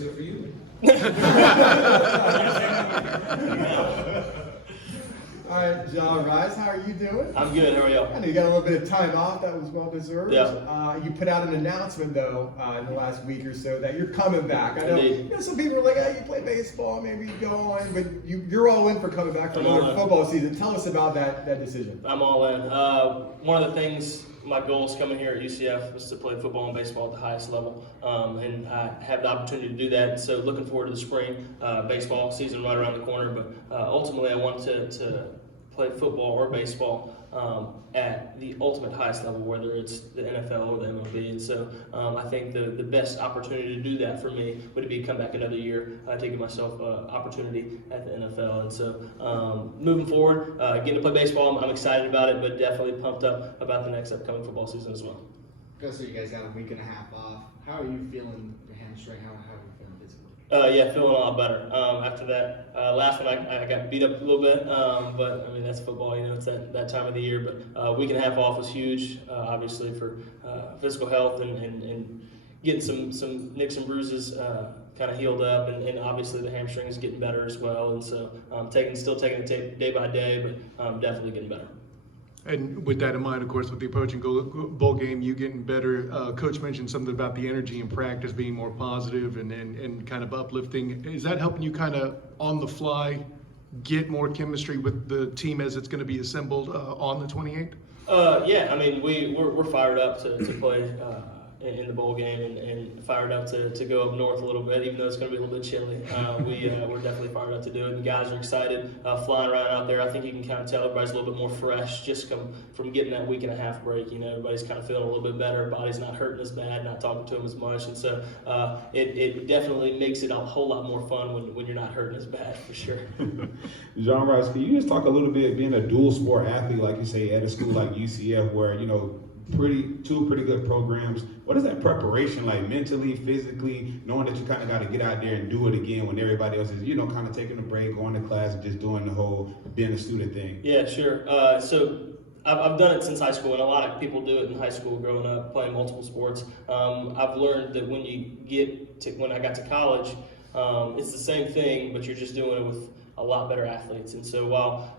let's hear it for you. All right, John, Rhys, how are you doing? I'm good. How are y'all? I know you got a little bit of time off. That was well deserved. Yeah. You put out an announcement though in the last week or so that you're coming back. I know, Indeed. some people are like, "Hey, you play baseball, maybe you go on," but you're all in for coming back for I'm another all in. football season. Tell us about that decision. I'm all in. One of the things, my goals coming here at UCF was to play football and baseball at the highest level, and I have the opportunity to do that. And so looking forward to the spring baseball season right around the corner. But ultimately, I want to play football or baseball at the ultimate highest level, whether it's the NFL or the MLB. And so I think the best opportunity to do that for me would be come back another year, taking myself opportunity at the NFL. And so moving forward, getting to play baseball, I'm excited about it, but definitely pumped up about the next upcoming football season as well. So you guys got a week and a half off. How are you feeling your hamstring? How are you feeling physically? Yeah, feeling a lot better. After that last one, I got beat up a little bit, but I mean that's football. It's that time of the year. But a week and a half off was huge, obviously for physical health and getting some nicks and bruises kind of healed up, and obviously the hamstring is getting better as well. And so still taking it day by day, but definitely getting better. And with that in mind, of course, with the approaching bowl game, you getting better. Coach mentioned something about the energy in practice being more positive and kind of uplifting. Is that helping you kind of on the fly get more chemistry with the team as it's going to be assembled on the 28th? Yeah, I mean we're fired up to play in the bowl game and fired up to go up north a little bit, even though it's going to be a little bit chilly. We're definitely fired up to do it. And guys are excited, flying around out there. I think you can kind of tell everybody's a little bit more fresh just from getting that week and a half break. Everybody's kind of feeling a little bit better. Body's not hurting as bad, not talking to them as much. And so it definitely makes it a whole lot more fun when you're not hurting as bad, for sure. John Rhys, can you just talk a little bit, being a dual sport athlete, like you say, at a school like UCF, where, two pretty good programs. What is that preparation like mentally, physically, knowing that you kind of got to get out there and do it again when everybody else is, kind of taking a break, going to class, and just doing the whole being a student thing? Yeah, sure. So I've done it since high school, and a lot of people do it in high school growing up, playing multiple sports. I've learned that when I got to college, it's the same thing, but you're just doing it with a lot better athletes. And so while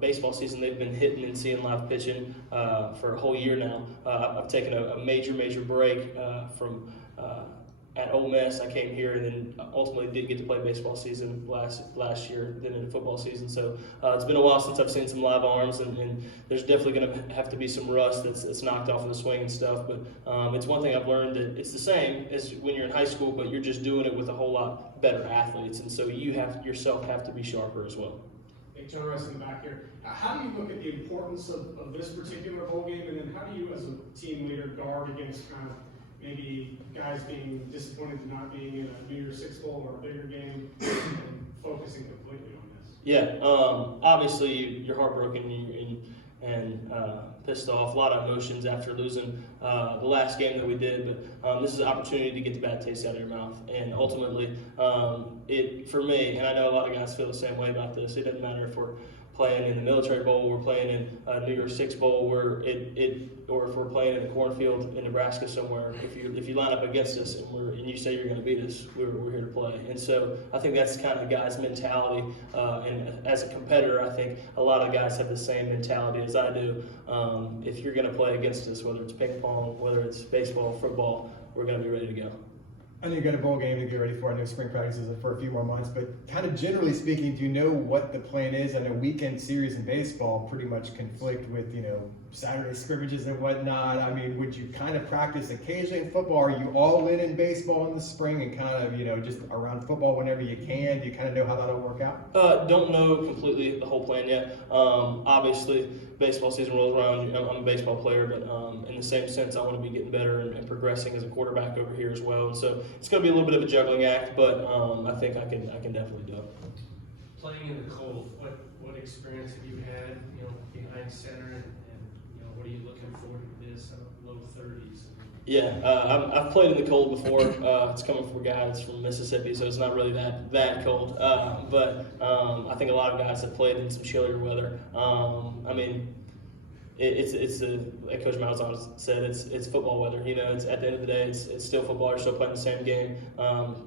baseball season, they've been hitting and seeing live pitching for a whole year now. I've taken a major break from at Ole Miss. I came here and then ultimately did get to play baseball season last year, then in football season. So it's been a while since I've seen some live arms, and there's definitely going to have to be some rust that's knocked off of the swing and stuff. But it's one thing I've learned, that it's the same as when you're in high school, but you're just doing it with a whole lot better athletes. And so you yourself have to be sharper as well. Hey, John Rhys in the back here. How do you look at the importance of this particular bowl game, and then how do you as a team leader guard against kind of maybe guys being disappointed to not being in a New Year's Six bowl or a bigger game and focusing completely on this? Yeah, obviously you're heartbroken and pissed off. A lot of emotions after losing the last game that we did, but this is an opportunity to get the bad taste out of your mouth. And ultimately, for me, and I know a lot of guys feel the same way about this, it doesn't matter if we're playing in the Military Bowl, we're playing in a New Year's Six Bowl, or if we're playing in a cornfield in Nebraska somewhere. If you line up against us and you say you're going to beat us, we're here to play. And so I think that's kind of guys' mentality. And as a competitor, I think a lot of guys have the same mentality as I do. If you're going to play against us, whether it's ping pong, whether it's baseball, football, we're going to be ready to go. I know you got a bowl game to get ready for. I know spring practices are for a few more months, but kind of generally speaking, do you know what the plan is? I know weekend series in baseball pretty much conflict with, Saturday scrimmages and whatnot. I mean, would you kind of practice occasionally in football? Are you all in baseball in the spring and kind of, just around football whenever you can? Do you kind of know how that'll work out? Don't know completely the whole plan yet. Obviously, baseball season rolls around. I'm a baseball player, but in the same sense, I want to be getting better and progressing as a quarterback over here as well. And so it's going to be a little bit of a juggling act, but I think I can definitely do it. Playing in the cold, what experience have you had, behind center, and what are you looking forward to this low 30s? Yeah, I've played in the cold before. It's coming from a guy that's from Mississippi, so it's not really that cold. But I think a lot of guys have played in some chillier weather. I mean, like Coach Malzahn said, it's football weather. You know, it's at the end of the day, it's still football. You're still playing the same game.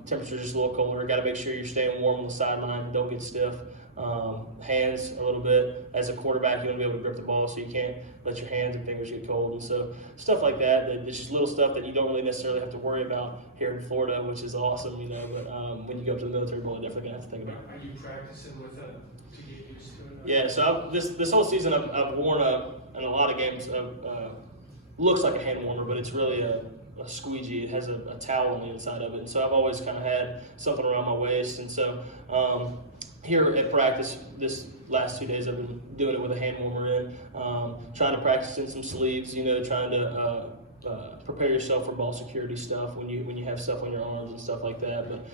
Temperature's just a little colder. Got to make sure you're staying warm on the sideline. Don't get stiff. Hands a little bit. As a quarterback, you want to be able to grip the ball, so you can't let your hands and fingers get cold. And so stuff like that. It's just little stuff that you don't really necessarily have to worry about here in Florida, which is awesome. You know, but when you go up to the military bowl, you're definitely gonna have to think about it. Are you practicing with to get used to it? Yeah, so this whole season I've worn in a lot of games looks like a hand warmer, but it's really a squeegee. It has a towel on the inside of it, and so I've always kind of had something around my waist. And so here at practice, this last 2 days I've been doing it with a hand warmer in, trying to practice in some sleeves. You know, trying to prepare yourself for ball security stuff when you have stuff on your arms and stuff like that. But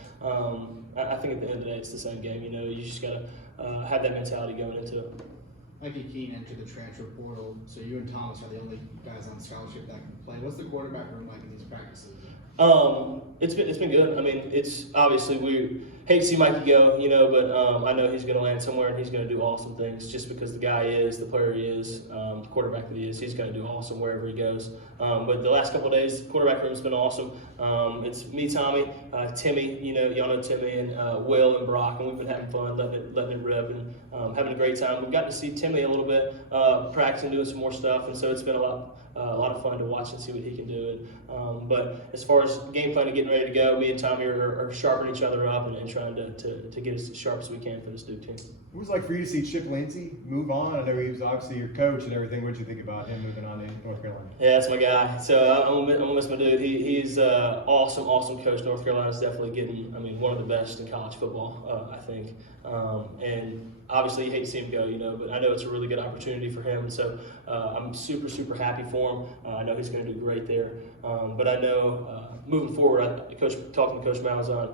I think at the end of the day, it's the same game. You know, you just gotta have that mentality going into it. Mikey Keene entered the transfer portal, so you and Thomas are the only guys on scholarship that can play. What's the quarterback room like in these practices? It's been good. I mean, it's obviously we hate to see Mikey go, you know, but I know he's going to land somewhere and he's going to do awesome things just because the guy is, the player he is, the quarterback that he is. He's going to do awesome wherever he goes. But the last couple of days, quarterback room's been awesome. It's me, Tommy, Timmy, you know, y'all know Timmy, and Will and Brock, and we've been having fun, letting it rip, and having a great time. We've gotten to see Timmy a little bit, practicing, doing some more stuff, and so it's been a lot of fun to watch and see what he can do. But as far as game plan and getting ready to go, me and Tommy are sharpening each other up and trying to get as sharp as we can for this Duke team. What was it like for you to see Chip Lindsey move on? I know he was obviously your coach and everything. What did you think about him moving on to North Carolina? Yeah, that's my guy. So I'm gonna miss my dude. He's awesome coach. North Carolina's definitely getting, I mean, one of the best in college football, I think. And obviously you hate to see him go, you know, but I know it's a really good opportunity for him. So I'm super happy for him. I know he's going to do great there. But I know moving forward, talking to Coach Malzahn,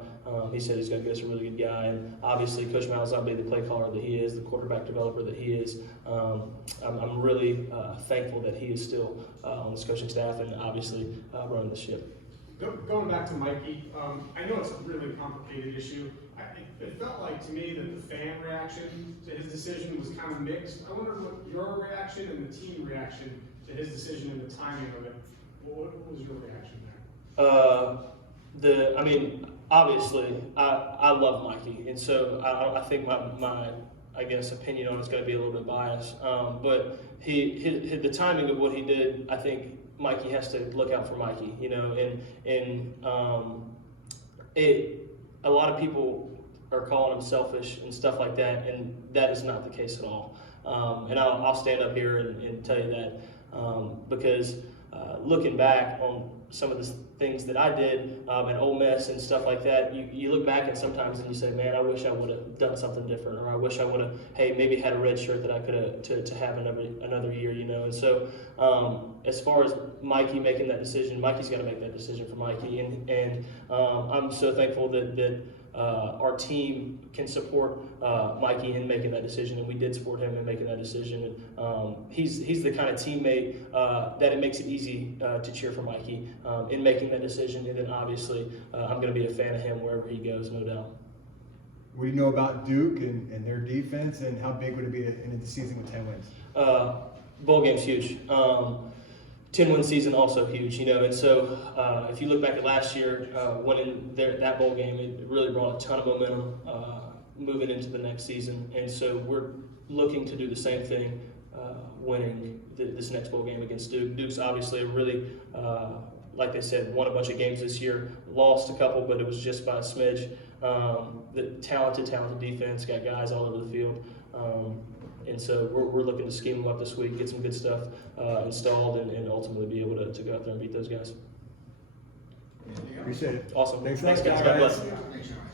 he said he's going to get us a really good guy. And obviously Coach Malzahn being the play caller that he is, the quarterback developer that he is, I'm really thankful that he is still on this coaching staff and obviously running the ship. Going back to Mikey, I know it's a really complicated issue. It felt like to me that the fan reaction to his decision was kind of mixed. I wonder what your reaction and the team reaction to his decision and the timing of it. What was your reaction there? I mean, obviously, I love Mikey, and so I think my I guess opinion on it's going to be a little bit biased. But the timing of what he did, I think Mikey has to look out for Mikey, you know, and a lot of people are calling him selfish and stuff like that, and that is not the case at all. And I'll stand up here and tell you that because looking back on some of the things that I did at Ole Miss and stuff like that, you look back and sometimes and you say, man, I wish I would have done something different, or I wish I would have, maybe had a red shirt that I could have to have another year, you know. And so as far as Mikey making that decision, Mikey's got to make that decision for Mikey, and I'm so thankful that our team can support Mikey in making that decision, and we did support him in making that decision. And he's the kind of teammate that it makes it easy to cheer for Mikey in making that decision. And then obviously, I'm going to be a fan of him wherever he goes, no doubt. What do you know about Duke and their defense, and how big would it be into the season with 10 wins? Bowl game's huge. 10-win season also huge, you know, and so if you look back at last year, winning that bowl game, it really brought a ton of momentum moving into the next season, and so we're looking to do the same thing, winning this next bowl game against Duke. Duke's obviously a really, like they said, won a bunch of games this year, lost a couple, but it was just by a smidge. The talented defense, got guys all over the field. And so we're looking to scheme them up this week, get some good stuff installed, and ultimately be able to go out there and beat those guys. Appreciate it. Awesome. Thanks, guys. guys. God bless. Thanks, Sean.